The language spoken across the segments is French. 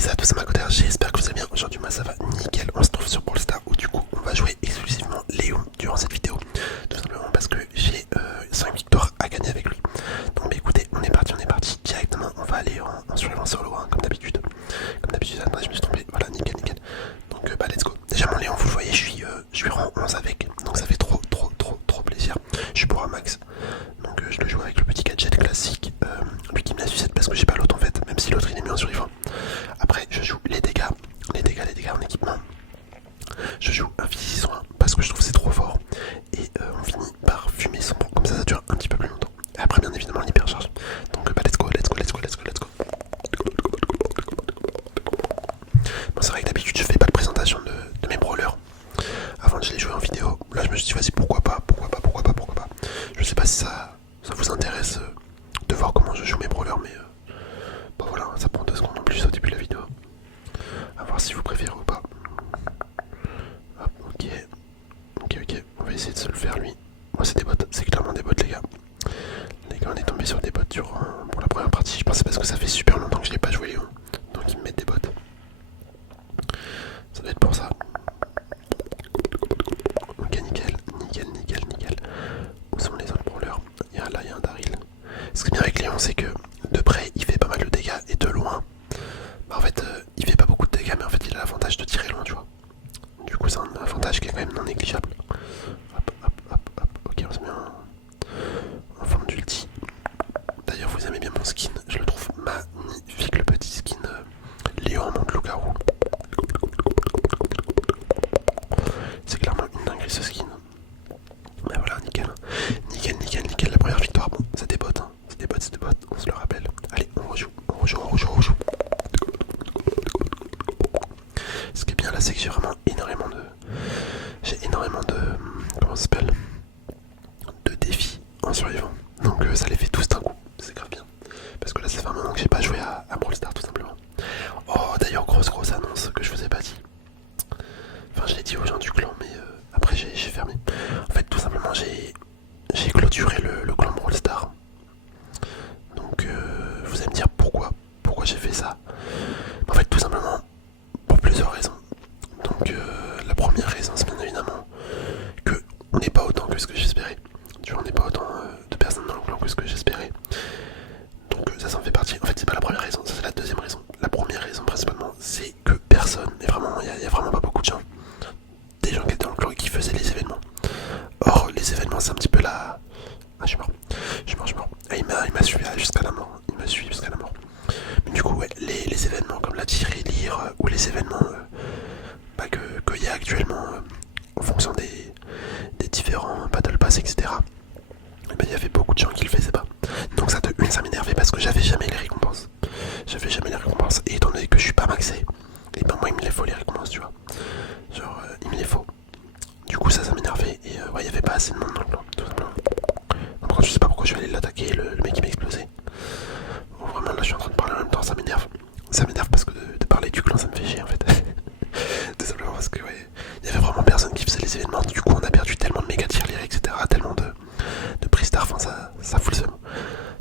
Peace à tous Macoder, j'espère que vous allez bien. Aujourd'hui moi ça va nickel, on se trouve sur Brawl Stars où du coup on va jouer exclusivement Léon durant cette vidéo. Tout simplement parce que j'ai 5 victoires à gagner avec lui. Donc bah écoutez, on est parti directement, on va aller en survivant solo hein, comme d'habitude. Comme d'habitude, attendez, je me suis trompé, voilà nickel. Donc bah let's go. Déjà mon Léon, vous le voyez, je suis rang 11 avec, donc ça fait trop plaisir. Je suis pour un max. Donc je le joue avec le petit gadget classique, lui qui me la sucette parce que j'ai pas l'autre en fait, même si l'autre il est mis en survivant. Après je joue les dégâts en équipement. Je joue un physique soin parce que je trouve c'est trop fort. Et on finit par fumer son comme ça dure un petit peu plus longtemps. Et après bien évidemment l'hypercharge. Donc bah let's go. Bon c'est vrai que d'habitude je fais pas de présentation de mes brawlers avant de les jouer en vidéo. Là je me suis dit vas-y pourquoi pas. Je sais pas si ça vous intéresse de voir comment je joue mes brawlers, mais bah voilà, ça prend 2 secondes en plus au début de la vidéo. A voir si vous préférez ou pas. Hop, ok, on va essayer de se le faire lui. Moi c'est des bots, c'est clairement des bots les gars. Les gars on est tombé sur des bots pour la première partie, je pense parce que ça fait super longtemps que je n'ai pas joué Léon. Donc ils me mettent des bots. Ça doit être pour ça. Ok nickel. Où sont les autres brawlers? Là il y a un Daryl. Ce qui est bien avec Léon c'est que de près il fait pas mal de dégâts et de loin bah en fait il fait pas beaucoup de dégâts mais en fait il a l'avantage de tirer loin tu vois. Du coup c'est un avantage qui est quand même non négligeable. Hop, ok on se met en forme d'ulti. D'ailleurs vous aimez bien mon skin, je le trouve magnifique le petit skin Léon en monde loup-garou. C'est clairement une dinguerie ce skin. Mais voilà nickel, la première victoire, bon c'est des bots hein. C'est des bots, on se le rappelle. Allez on rejoue. Ce qui est bien là c'est que j'ai vraiment énormément de... comment ça s'appelle, de défis en survivant. Donc ça les fait tous d'un coup, c'est grave bien. Parce que là ça fait un moment que j'ai pas joué à Brawl Stars tout simplement. Oh d'ailleurs grosse annonce que je vous ai pas dit. Enfin je l'ai dit aux gens du clan mais après j'ai fermé. En fait tout simplement j'ai clôturé le clan Brawl Stars. Donc vous allez me dire pourquoi j'ai fait ça. En fait tout simplement pour plusieurs raisons. Donc la première raison c'est bien évidemment que on n'est pas autant que ce que j'espérais. Tu vois on n'est pas autant de personnes dans le clan que ce que j'espérais. Donc ça en fait partie. En fait c'est pas la première raison, ça c'est la deuxième raison. La première raison principalement c'est que personne, mais vraiment il y a vraiment pas beaucoup de gens. Des gens qui étaient dans le clan et qui faisaient les événements. Or les événements c'est un petit peu la... Ah je suis mort. Ah, il m'a suivi jusqu'à la mort. Mais du coup ouais, les événements comme la tirelire ou les événements bah, qu'il y a actuellement en fonction des différents Battle Pass etc. Et bah, il y avait beaucoup de gens qui le faisaient pas. Donc ça de une ça m'énervait parce que j'avais jamais les récompenses. Et étant donné que je suis pas maxé, et ben moi il me les faut les récompenses tu vois. Genre il me les faut. Du coup ça m'énervait et ouais il y avait pas assez de monde dans le clan tout simplement. Donc, je sais pas pourquoi je vais aller l'attaquer, le mec il m'a explosé. Bon, vraiment là je suis en train de parler en même temps, ça m'énerve. Ça m'énerve parce que de parler du clan ça me fait chier en fait. Tout simplement parce que ouais, il y avait vraiment personne qui faisait les événements. Du coup on a perdu tellement de méga tirelires etc. Tellement de prix d'art, enfin ça fout le seum.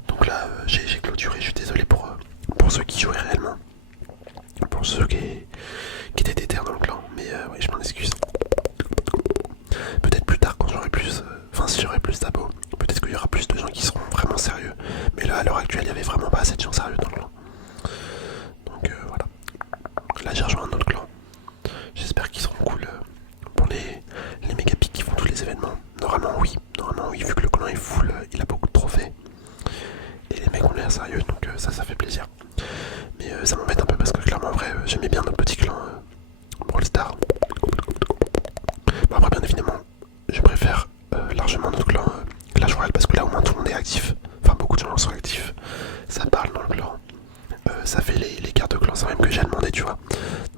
Donc là j'ai clôturé, je suis désolé pour ceux qui jouaient réellement. Pour ceux qui étaient déter dans le clan. Mais ouais je m'en excuse. Peut-être plus tard quand j'aurai plus... Enfin si j'aurai plus d'abos, peut-être qu'il y aura plus de gens qui seront vraiment sérieux. Mais là à l'heure actuelle il y avait vraiment pas assez de gens sérieux dans le clan. Donc voilà. Là j'ai rejoint un autre clan. J'espère qu'ils seront cool pour les méga pics qui font tous les événements. Normalement oui, vu que le clan est full, il a beaucoup de trophées. Et les mecs ont l'air sérieux donc ça fait plaisir. Mais ça m'embête un peu parce que clairement en vrai j'aimais bien notre petit clan Brawl Stars. Bon après bien évidemment je préfère largement notre clan Clash Royale parce que là au moins tout le monde est actif. Enfin beaucoup de gens sont actifs. Ça parle dans le clan. Ça fait les cartes de clan sans même que j'ai demandé tu vois.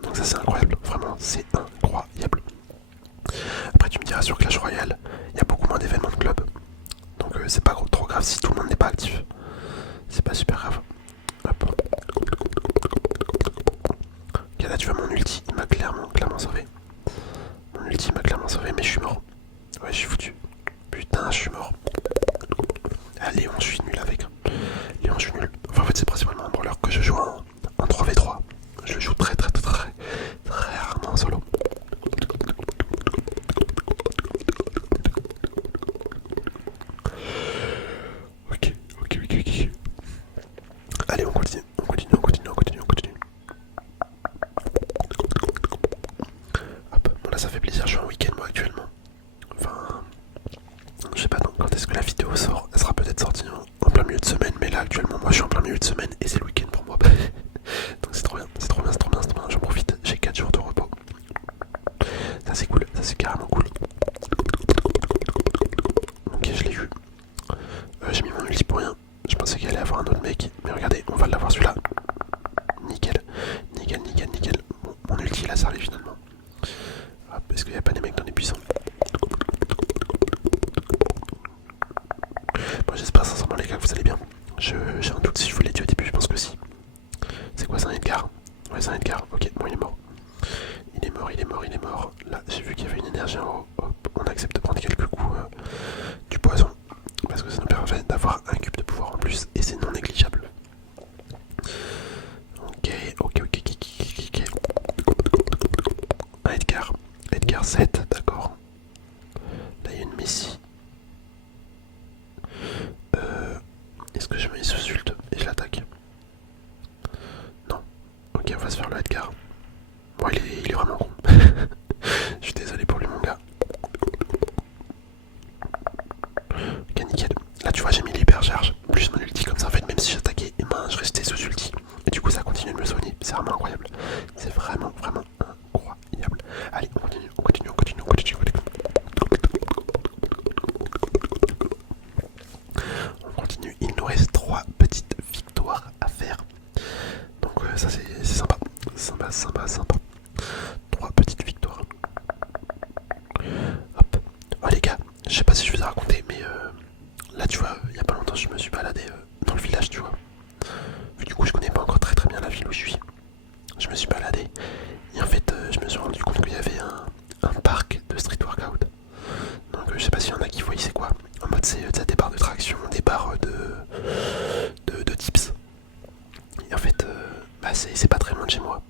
Donc ça c'est incroyable, vraiment c'est incroyable. Après tu me diras sur Clash Royale, il y a beaucoup moins d'événements de club. Donc c'est pas trop grave si tout le monde n'est pas actif. C'est pas super grave. Hop. Ok là tu vois mon ulti, il m'a clairement sauvé. Mon ulti m'a clairement sauvé mais je suis mort. Ouais je suis foutu. Putain je suis mort. Ah Léon je suis nul avec. Léon je suis nul. Enfin en fait c'est principalement un brawler que je joue en 3v3. Je le joue dire je suis en week-end moi actuellement. Enfin, je sais pas donc, quand est-ce que la vidéo sort. Elle sera peut-être sortie en plein milieu de semaine, mais là actuellement moi je suis en plein milieu de semaine et c'est le week-end pour moi. Donc c'est trop bien, c'est trop bien, c'est trop bien, c'est trop bien. J'en profite, j'ai 4 jours de repos. Ça c'est cool, ça c'est carrément cool. Ok, je l'ai eu. J'ai mis mon ulti pour rien. Je pensais qu'il allait avoir un autre mec, mais regardez, on va l'avoir celui-là. Nickel, nickel, nickel, nickel. Bon, mon ulti là, ça arrive finalement. Hop, est-ce qu'il n'y a pas des mecs dans les buissons? Bon, j'espère sincèrement les gars que vous allez bien. J'ai un doute si je vous l'ai dit au début, je pense que si. C'est quoi, c'est un Edgar? Ouais, c'est un Edgar. Ok, bon, il est mort. Il est mort, il est mort, il est mort. Là, j'ai vu qu'il y avait une énergie en haut. Hop, on accepte de prendre quelques coups du poison. Parce que ça nous permet d'avoir un cube de pouvoir en plus et c'est non négligeable. Ok, ok, ok, ok, ok, ok. Un Edgar. Edgar 7, d'accord. Là, il y a une Messi. Est-ce que je mets sous ult et je l'attaque? Non. Ok, on va se faire le Edgar. Bon, il est vraiment con. Je suis désolé pour lui, mon gars. Ok, nickel. Là, tu vois, j'ai mis l'hypercharge, plus mon ulti, comme ça, en fait, même si j'attaquais, et ben, je restais sous ulti. Et du coup, ça continue de me soigner. C'est vraiment incroyable. C'est vraiment, vraiment incroyable. Allez, on continue, on continue, on continue, on continue, on continue. On continue. Il nous reste 3 petites victoires à faire. Donc, ça, c'est sympa. Sympa, sympa, sympa. 3 petites victoires. Hop. Oh, les gars, je sais pas si je vous ai raconté, mais là, tu vois, il y a pas longtemps, je me suis baladé dans le village, tu vois. Du coup, je connais pas encore très très bien la ville où je suis. Je me suis baladé et en fait, je me suis rendu compte qu'il y avait un parc de street workout. Donc, je sais pas s'il y en a qui voient, c'est quoi. En mode, c'est des barres de traction, des barres de dips. Et en fait, bah, c'est pas très loin de chez moi.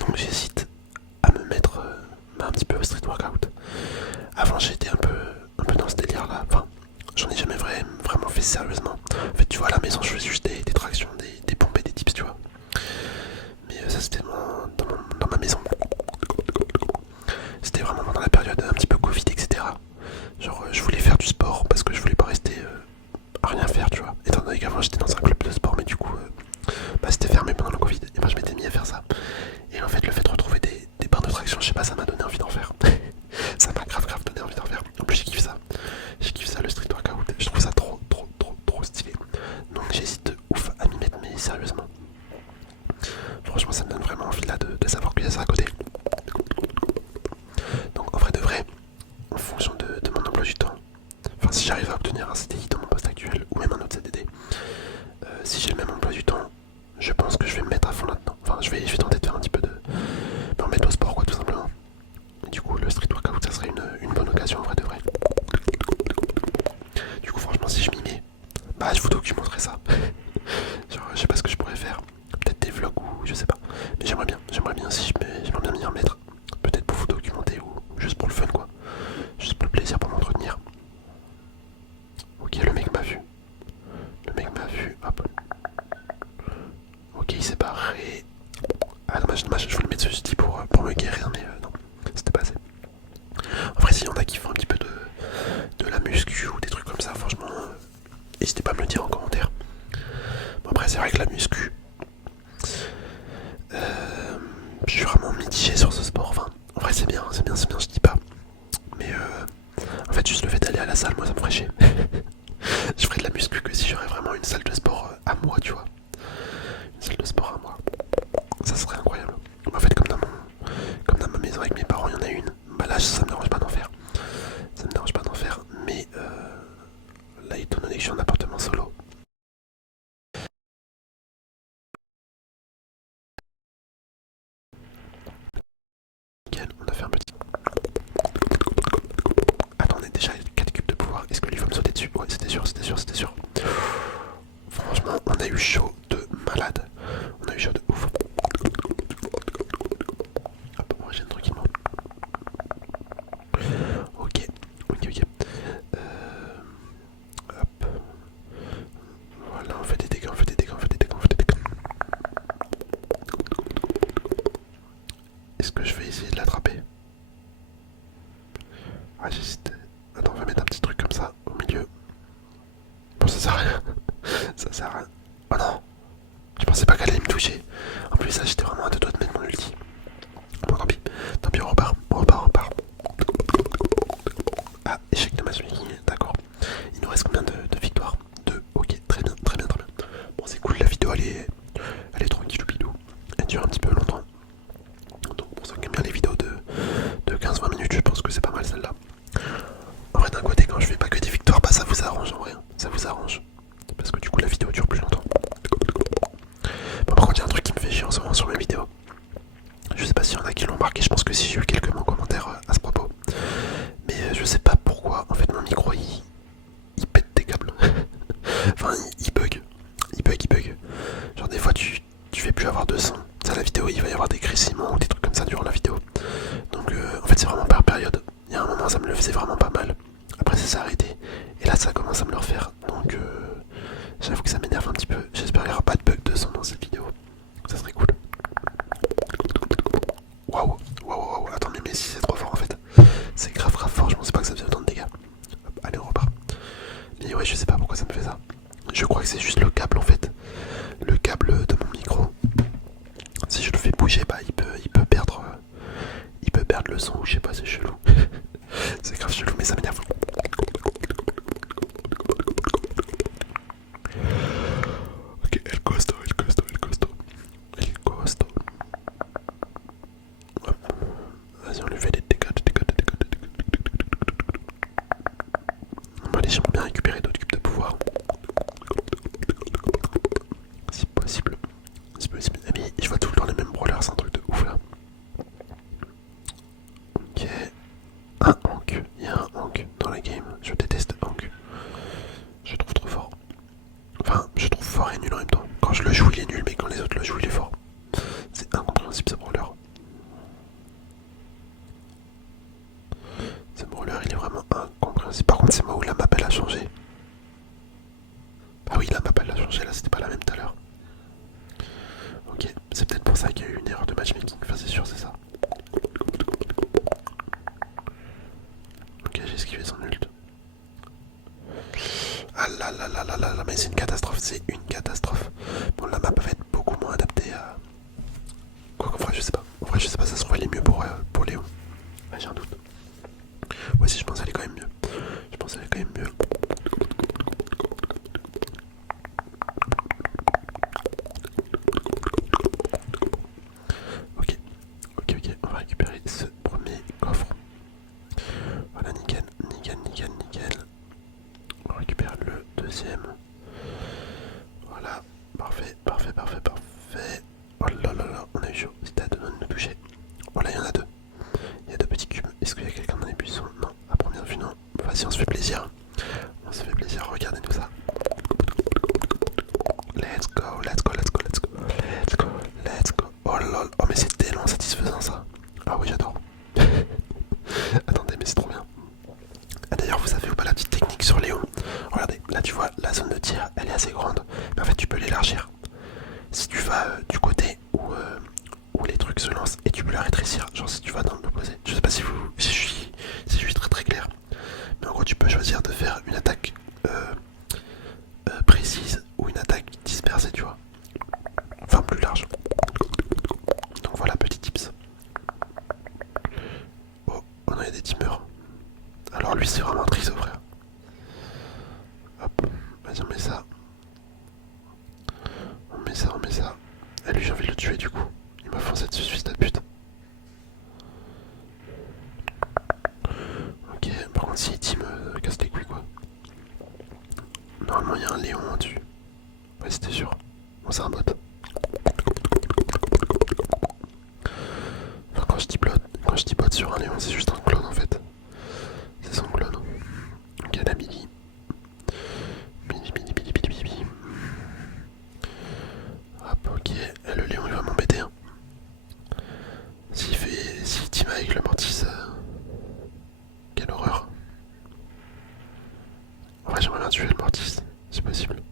Donc, j'hésite à me mettre un petit peu au street workout. Avant, j'étais un peu dans ce délire là. Enfin, j'en ai jamais vraiment fait sérieusement. En fait, tu vois, à la maison, je faisais juste des tractions, des pompes et des dips, tu vois. Mais ça, c'était dans ma maison. C'était vraiment pendant la période un petit peu Covid, etc. Genre, je voulais faire du sport parce que je voulais pas rester à rien faire, tu vois. Étant donné qu'avant, j'étais dans un club de sport, mais du coup, bah, c'était fermé pendant le Covid. Et moi, je m'étais mis à faire ça. Et en fait, le fait de retrouver des barres de traction, je sais pas, ça m'a donné envie d'en faire. Ça m'a grave donné envie d'en faire. En plus, j'ai kiffé ça. J'ai kiffé ça, le street workout. Je trouve ça trop stylé. Donc, j'hésite de ouf à m'y mettre, mais sérieusement. Franchement, ça me donne vraiment envie là de savoir qu'il y a ça à côté. Donc, en vrai de vrai, en fonction de mon emploi du temps, enfin, si j'arrive à obtenir un CDI dans mon poste actuel ou même un autre CDD, si j'ai le même emploi du temps, je pense que je vais me mettre à fond là-dedans. Enfin, je vais tenter de faire un petit peu de. Me remettre au sport, quoi, tout simplement. Et du coup, le street workout, ça serait une bonne occasion en vrai de vrai. Du coup, franchement, si je m'y mets, bah, je vous documenterai ça. Genre, je sais pas ce que je pourrais faire. Peut-être des vlogs ou je sais pas. Mais j'aimerais bien si j'aimerais bien m'y remettre. Peut-être pour vous documenter ou juste pour le fun, quoi. Juste pour le plaisir, pour m'entretenir. Ok, le mec m'a vu. Le mec m'a vu, hop. Ok, il s'est barré. Ah, dommage, je voulais mettre ce type pour me guérir, mais non, c'était pas assez. En vrai, s'il y en a qui font un petit peu de la muscu ou des trucs comme ça, franchement, n'hésitez pas à me le dire en commentaire. Bon, après, c'est vrai que la muscu, je suis vraiment mitigé sur ce sport. Enfin, en vrai, c'est bien, je dis pas. Mais en fait, juste le fait d'aller à la salle, moi, ça me ferait chier. Je ferais de la muscu que si j'aurais vraiment une salle de sport à moi, tu vois. Une salle de sport à moi. Ça serait incroyable. En fait, comme dans ma maison avec mes parents, il y en a une. Bah là, ça me dérange pas d'en faire. Ça me dérange pas d'en faire. Mais là, étant donné que je suis en appartement solo, nickel, on a fait un petit. Attends, on est déjà 4 cubes de pouvoir. Est-ce que lui va me sauter dessus? Ouais, c'était sûr, c'était sûr, c'était sûr. Franchement, on a eu chaud de malade. On a eu chaud de ouf. Hop, on régène tranquillement. Ok, ok. Hop. Voilà, on fait des dégâts, on fait des dégâts, on fait des dégâts, on fait des dégâts. Est-ce que je vais essayer de l'attraper? dure un petit peu longtemps. Donc pour ceux qui aiment bien les vidéos de 15-20 minutes, je pense que c'est pas mal celle-là. En vrai, d'un côté, quand je fais pas que des victoires, bah ça vous arrange en vrai. Ça vous arrange. Parce que du coup, la vidéo dure plus longtemps. Bon, par contre, il y a un truc qui me fait chier en ce moment sur mes vidéos. Je sais pas s'il y en a qui l'ont remarqué, je pense que si j'ai eu quelques mots commentaires à ce propos. Mais je sais pas pourquoi, en fait, mon micro il pète des câbles. Enfin, il bug. Il bug. Genre, des fois, tu fais plus avoir de son. Ça, la vidéo, il va y avoir des crissements ou des trucs comme ça durant la vidéo. Donc, en fait, c'est vraiment par période. Il y a un moment, ça me le faisait vraiment pas mal. Après, ça s'est arrêté. Et là, ça commence à me le refaire. Donc, j'avoue que ça m'énerve un petit peu. J'espère qu'il n'y aura pas de bug de son dans cette vidéo. Ça serait cool. Waouh, waouh. Attends, mais si c'est trop fort en fait. C'est grave fort. Je pensais pas que ça faisait autant de dégâts. Hop, allez, on repart. Mais ouais, je sais pas pourquoi ça me fait ça. Je crois que c'est juste le câble en fait. Le câble de mon micro. Si je le fais bouger, bah il peut perdre. Il peut perdre le son ou je sais pas, c'est chelou. C'est grave chelou, mais ça m'énerve. Ok, El Costo. Hop. Vas-y, on lui fait des dégâts. Bon, allez, j'aimerais bien récupérer d'autres cubes de pouvoir. Si possible. Mais je vois tout le temps les mêmes brawlers, c'est un truc de ouf là. Ok. Un Hank. Il y a un Hank dans la game. Je déteste Hank. Je le trouve trop fort. Enfin, je trouve fort et nul en même temps. Quand je le joue, il est nul, mais quand les autres le jouent, il est fort. C'est incompréhensible ce brawler. Ce brawler, il est vraiment incompréhensible. Par contre, c'est moi où la map elle a changé. Ah oui, la map elle a changé, là c'était pas la même tout à l'heure. Ok, c'est peut-être pour ça qu'il y a eu une erreur de matchmaking. Enfin, c'est sûr, c'est ça. Ok, j'ai esquivé son ult. Ah là, mais c'est une catastrophe, Bon, la map va être beaucoup moins adaptée à. Quoi qu'en vrai, je sais pas. En vrai, je sais pas, ça se trouve, elle est mieux pour Léo. Ouais, j'ai un doute. Ouais, si, je pense qu'elle est quand même mieux. Ok, on va récupérer ce premier coffre. Voilà, nickel. On récupère le deuxième. Voilà, parfait. Oh là, on a eu chaud. C'était à deux doigts de nous toucher. Voilà, il y en a deux. Il y a deux petits cubes. Est-ce qu'il y a quelqu'un dans les buissons? Non, à première vue, non. Vas-y, on se fait plaisir. Regardez-nous ça. Let's go. Oh lol, oh mais c'est tellement satisfaisant ça. Ah oui, j'adore. Attendez, mais c'est trop bien. Ah, d'ailleurs, vous savez ou pas la petite technique sur Léon? Regardez, là tu vois, la zone de tir, elle est assez grande. Mais en fait, tu peux l'élargir. Si tu vas du côté où les trucs se lancent et tu peux la rétrécir, genre si tu vas dans l'opposé. Je sais pas si je suis très clair. Mais en gros, tu peux choisir de faire une attaque précise ou une attaque dispersée, tu vois. Enfin, plus large. Donc voilà, petit tips. Oh, on a des teamers. Alors lui, c'est vraiment un triso, frère. Hop, vas-y, on met ça. Et lui, j'ai envie de le tuer du coup. Il m'a foncé dessus, fils de pute. Ok, par contre, si team casse les couilles, quoi. Normalement, il y a un Léon en dessus. Ouais, c'était sûr. Bon, c'est un bot. Enfin, quand je dis bot sur un Léon, c'est juste un clone en fait. C'est son clone. Ok, la Billy. Hop, ok. Et le Léon, il va m'embêter. Hein. S'il team avec le Mortis, quelle horreur. En vrai, j'aimerais bien tuer le Mortis, c'est possible.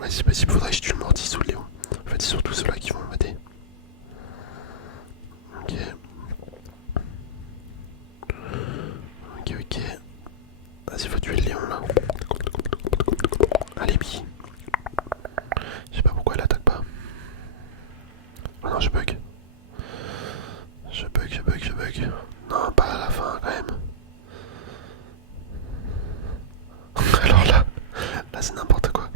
Ouais, c'est possible, faudrait que je tue le Mortis ou le Léon. En fait, c'est surtout ceux-là qui vont m'embêter. Ok. Vas-y, faut tuer le Léon là. Allez, Mi. Je sais pas pourquoi elle attaque pas. Oh non, je bug. Non, pas à la fin quand même. Alors là c'est n'importe quoi.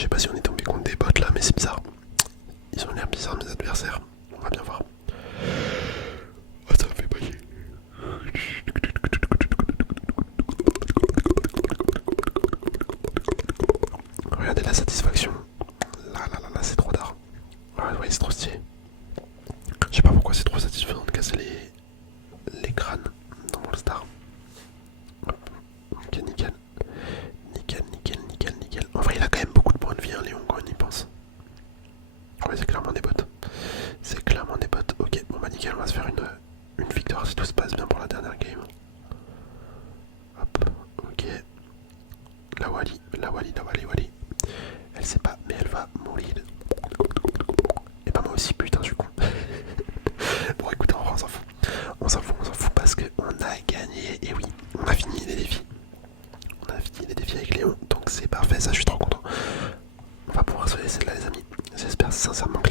Je sais pas si on est tombé contre des bots là, mais c'est bizarre. Ils ont l'air bizarres mes adversaires. On va bien voir. Oh, ça me fait pas chier. Regardez la satisfaction. Là, c'est trop tard. Ouais, c'est trop stylé. Je sais pas pourquoi c'est trop satisfaisant de casser les crânes dans Brawl Stars. Ok, nickel. Nickel. En vrai, il a quand même beaucoup de points de vie, hein, Léon, quand on y pense. Ouais, c'est clairement des bots. C'est clairement des bots. Ok, bon bah nickel, on va se faire une victoire si tout se passe bien pour la dernière game. Hop, ok. La Wally. Elle sait pas, mais elle va mourir. Et bah moi aussi, putain, je suis con. Bon, écoutez, on s'en fout. On s'en fout parce qu'on a gagné. Et oui, on a fini les défis. On a fini les défis avec Léon, donc c'est parfait, ça je suis trop content. On va pouvoir se laisser là les amis. J'espère sincèrement que